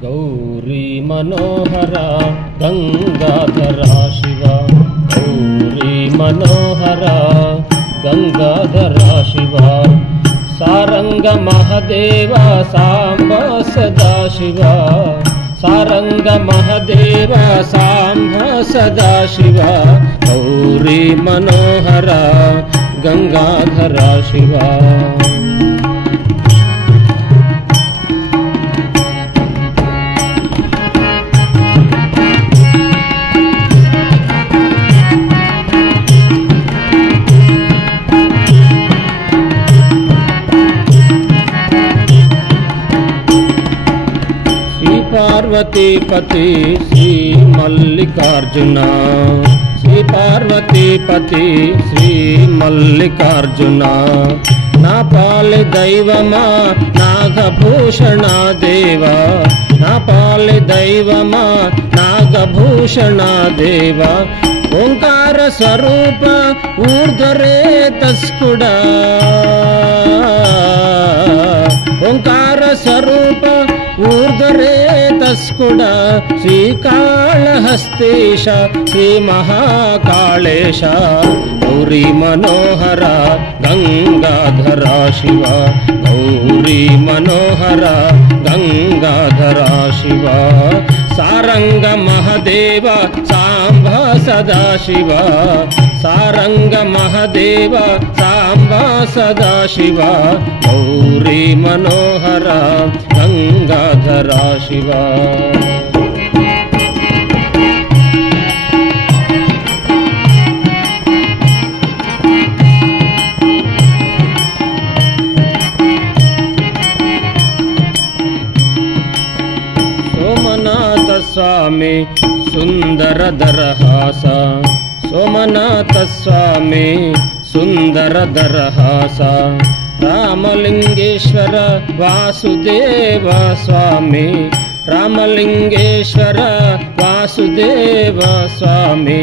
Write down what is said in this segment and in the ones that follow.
गौरी मनोहर गंगाधरा शिवा, गौरी मनोहर गंगाधरा शिवा, सारंग महादेव सांब सदा शिवा, सारंग महादेव सांब सदा शिवा, गौरी मनोहर गंगाधरा शिवा। पार्वती पति श्री मल्लिकार्जुना, श्री पार्वती पति श्री मल्लिकार्जुना, ना पाल दैवमा नागभूषणा देवा, ना पाल दैवमा नागभूषणा देवा, ओंकार स्वरूप ऊर्ध्वरे तस्कुड़ा, ओंकार स्वरूप ऊर्ध्वरे तस्कुड़ा, श्रीकाళहस्तीश श्री महाकालेश, गौरी मनोहर गंगाधरा शिवा, गौरी मनोहर गंगाधरा शिवा, सारंग महादेव सांब सदा शिवा, सारंग महादेव सांब सदा शिवा, गौरी मनोहर गंगाधरा शिवा। सोमनाथ स्वामी सुंदर दरहास, सोमनाथ स्वामी सुंदर दरहास, रामलिंगेश्वर वासुदेव स्वामी, रामलिंगेश्वर वासुदेव स्वामी,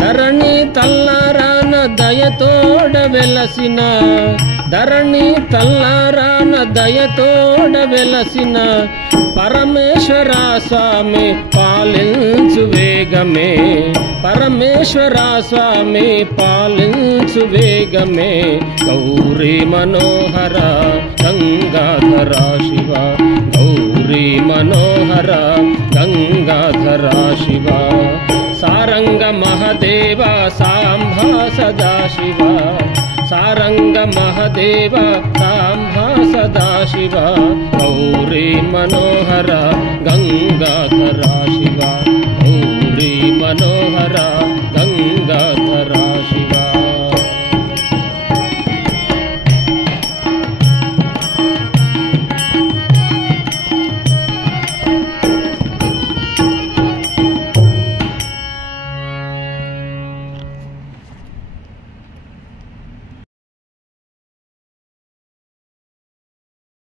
ధరణి తల్లారాన దయతోడ వెలసిన, ధరణి తల్లారాన దయతోడ వెలసిన, పరమేశ్వర స్వామి పాలించు వేగమే, పరమేశ్వర స్వామి పాలించు వేగమే, గౌరీ మనోహర గంగాధరా శివ, గౌరీ మనోహర గంగాధరా శివ, सारंग महादेव सांब सदा शिवा, सारंग महादेव सांब सदा शिवा, गौरी मनोहर गंगा